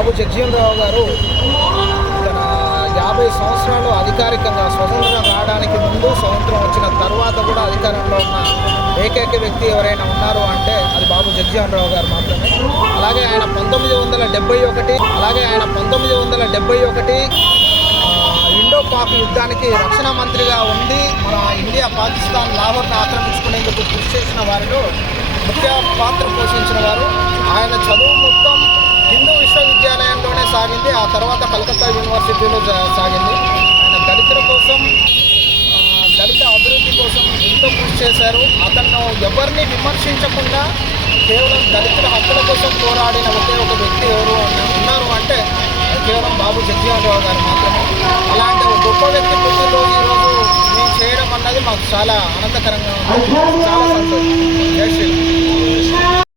బాబు జగ్జీవన్ గారు తన 50 సంవత్సరాలు అధికారికంగా స్వతంత్రం రావడానికి ముందు, స్వతంత్రం వచ్చిన తర్వాత కూడా అధికారంలో ఉన్న ఏకైక వ్యక్తి ఎవరైనా ఉన్నారు అంటే అది బాబు జగ్జీవన్ గారు మాత్రమే. అలాగే ఆయన 1971 ఇండో పాక్ యుద్ధానికి రక్షణ మంత్రిగా ఉండి మన ఇండియా పాకిస్తాన్ లాహోర్ను ఆక్రమించుకునేందుకు కృషి చేసిన వారిలో ముఖ్య పాత్ర పోషించిన వారు. ఆయన చదువు మొత్తం హిందూ విశ్వవిద్యాలయంలోనే సాగింది, ఆ తర్వాత కలకత్తా యూనివర్సిటీలో సాగింది. ఆయన దళితుల కోసం, దళిత అభివృద్ధి కోసం ఎంతో కృషి చేశారు. అతను ఎవరిని విమర్శించకుండా కేవలం దళితుల హక్కుల కోసం పోరాడిన ఒకే ఒక వ్యక్తి ఎవరు ఉన్నారు అంటే కేవలం బాబు జగ్జీవన్ రావు గారు మాత్రమే. అలాంటి ఒక గొప్ప వ్యక్తి పుట్టినరోజు ఈరోజు మేము చేయడం అన్నది మాకు చాలా ఆనందకరంగా ఉంది, చాలా సంతోషం. జై శ్రీరామ్.